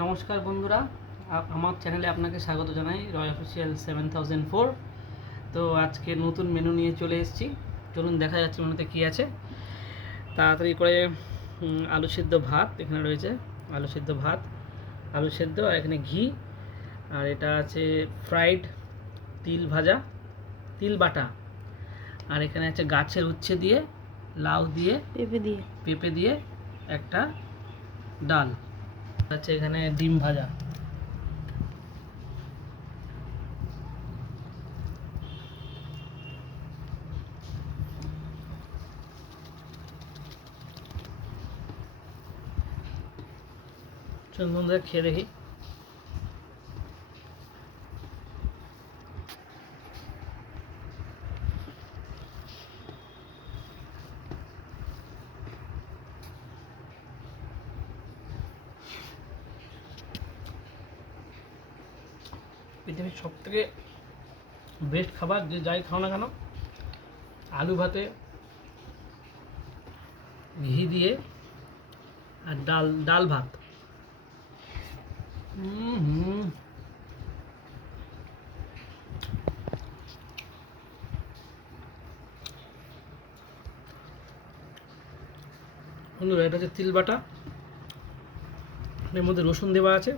নমস্কার বন্ধুরা, আমার চ্যানেলে আপনাকে স্বাগত জানাই রয় অফিসিয়াল 7004। তো আজকে নতুন মেনু নিয়ে চলে এসেছি। চলুন দেখা যাচ্ছে মেনুতে কী আছে। তাড়াতাড়ি করে আলু সিদ্ধ ভাত এখানে রয়েছে, আলু সিদ্ধ ভাত, আলু সিদ্ধ, আর এখানে ঘি, আর এটা আছে ফ্রাইড তিল ভাজা, তিল বাটা, আর এখানে আছে গাছের উচ্ছে দিয়ে, লাউ দিয়ে, পেঁপে দিয়ে একটা ডাল আছে, এখানে ডিম ভাজা। চলুন বন্ধুরা খেয়ে দেখি। পৃথিবীর সবথেকে বেস্ট খাবার, যে যাই খাও না কেন, আলু ভাতে ঘি দিয়ে আর ডাল, ডাল ভাত। বন্ধুরা, এটা হচ্ছে তিল বাটা, এর মধ্যে রসুন দেওয়া আছে,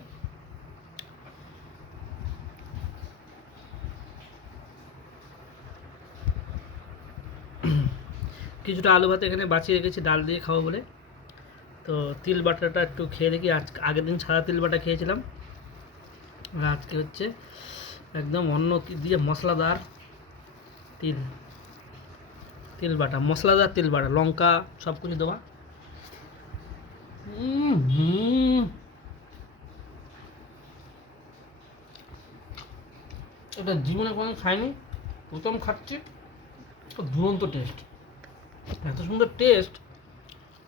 কিছুটা আলু ভাত এখানে বাঁচিয়ে রেখেছি ডাল দিয়ে খাবো বলে। তো তিল বাটাটা একটু খেয়ে দেখি। আগের দিন সাদা তিল বাটা খেয়েছিলাম, আর আজকে হচ্ছে একদম অন্য দিয়ে মশলাদার তিল তিল বাটা, মশলাদার তিল বাটা, লঙ্কা সব কিছু দেওয়া। এটা জীবনে কোনো খাইনি, প্রথম খাচ্ছি। দুরন্ত টেস্ট, এত সুন্দর টেস্ট।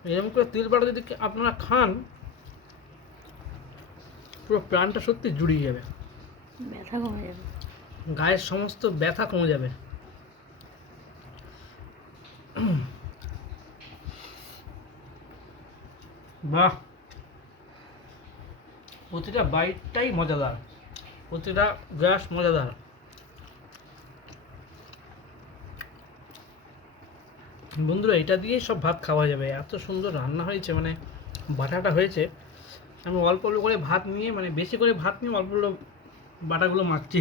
এরকম করে তিল বাটা যদি আপনারা খান, পুরো প্রাণটা সত্যি জুড়িয়ে যাবে, ব্যথা কমে যাবে, গায়ের সমস্ত ব্যথা কমে যাবে। বাহ, প্রতিটা বাইটটাই মজাদার, প্রতিটা গ্রাস মজাদার। বন্ধুরা, এটা দিয়েই সব ভাত খাওয়া যাবে, এত সুন্দর রান্না হয়েছে, মানে বাটাটা হয়েছে। আমি অল্প অল্প করে ভাত নিয়ে, মানে বেশি করে ভাত নিয়ে অল্প অল্প বাটাগুলো মাখছি।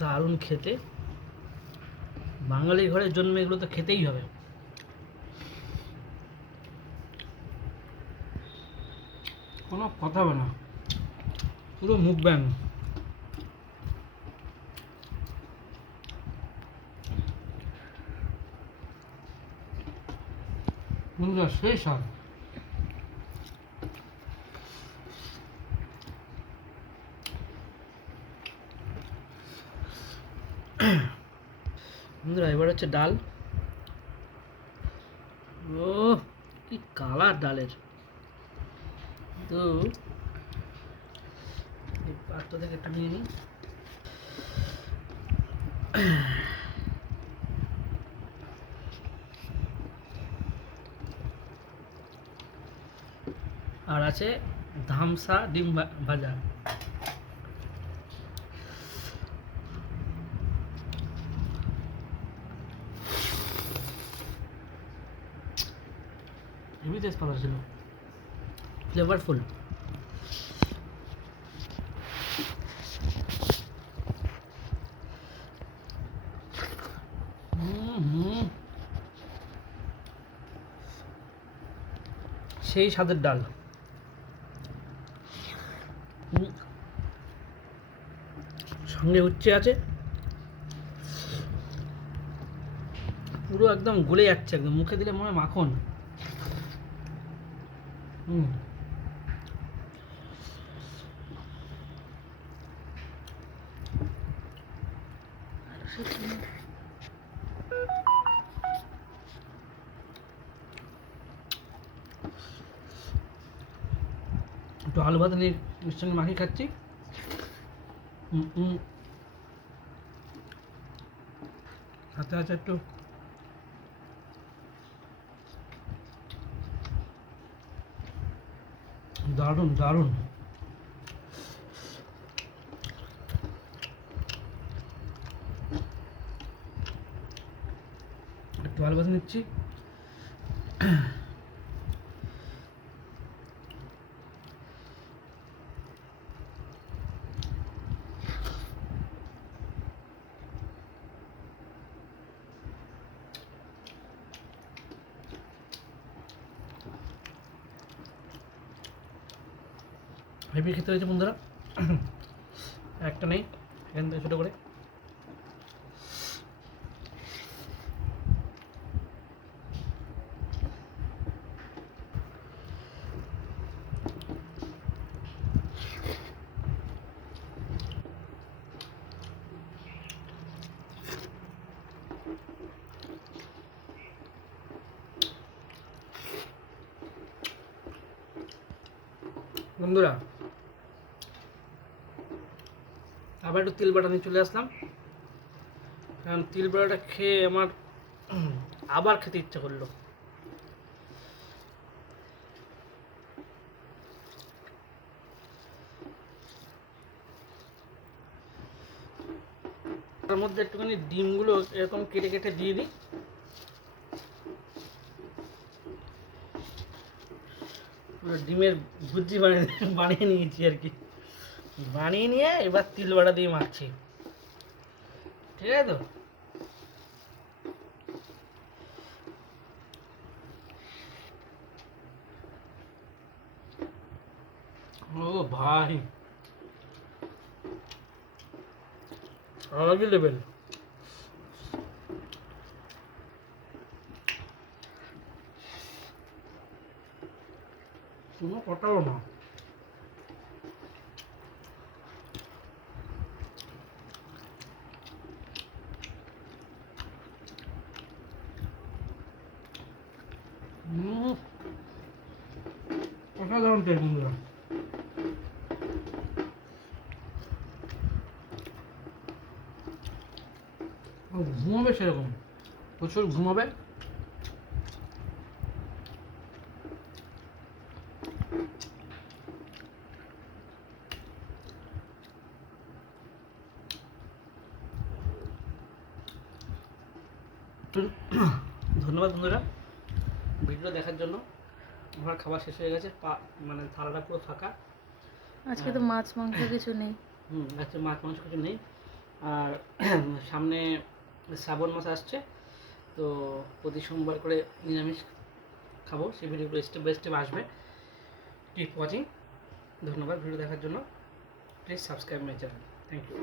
দারুণ খেতে, বাঙালি ঘরের জন্ম, এগুলো তো খেতেই হবে। কোনো কথা হবে না, পুরো মুখ ব্যাং। বন্ধুরা, সেই সব বন্ধুরা, এবার হচ্ছে ডাল। ও কি কালার ডালের! তো এই পাত্র থেকে একটু নিয়ে নিই। আর আছে ধামসা ডিম ভাজা। হেভি টেস্ট পাওয়া ছিল, ফ্লেভারফুল। সেই স্বাদের ডাল। সঙ্গে উচ্ছে আছে, পুরো একদম গলে যাচ্ছে, একদম মুখে দিলে মনে হয় মাখন। একটু আলু ভাত নিয়ে এর সঙ্গে মাখিয়ে খাচ্ছি। সাথে আছে একটু দারুণ দারুণ। একটু আলু ভাত নিচ্ছি। হেভি খেতে হয়েছে বন্ধুরা। একটা নেই এখান থেকে ছোটো করে। বন্ধুরা আবার একটু তিল বাটা নিয়ে চলে আসলাম, কারণ তিল বাটাটা খেয়ে আমার আবার খেতে ইচ্ছা করলো। তার মধ্যে একটুখানি ডিমগুলো এরকম কেটে কেটে দিয়ে দিই। পুরো ডিমের ভুজি বানিয়ে নিয়েছি আর কি। বানিয়ে নিয়ে এবার তিল বাটা দিয়ে মাখছি, ঠিক আছে তো? ও ভাই, আলাদা লেভেল। কোনো কথাও না। অসাধারণ টেস্ট বন্ধুরা। ঘুমাবে সেরকম, প্রচুর ঘুমাবে। ধন্যবাদ বন্ধুরা ভিডিও দেখার জন্য। আমার খাবার শেষ হয়ে গেছে, মানে থালাটা পুরো ফাঁকা। আজকে তো মাছ মাংস কিছু নেই। আজকে মাছ মাংস কিছু নেই। আর সামনে শ্রাবণ মাস আসছে, তো প্রতি সোমবার করে নিরামিষ খাবো। সেই ভিডিওগুলো স্টেপ বাই স্টেপ আসবে। Keep watching. ধন্যবাদ ভিডিও দেখার জন্য। Please subscribe my channel. Thank you.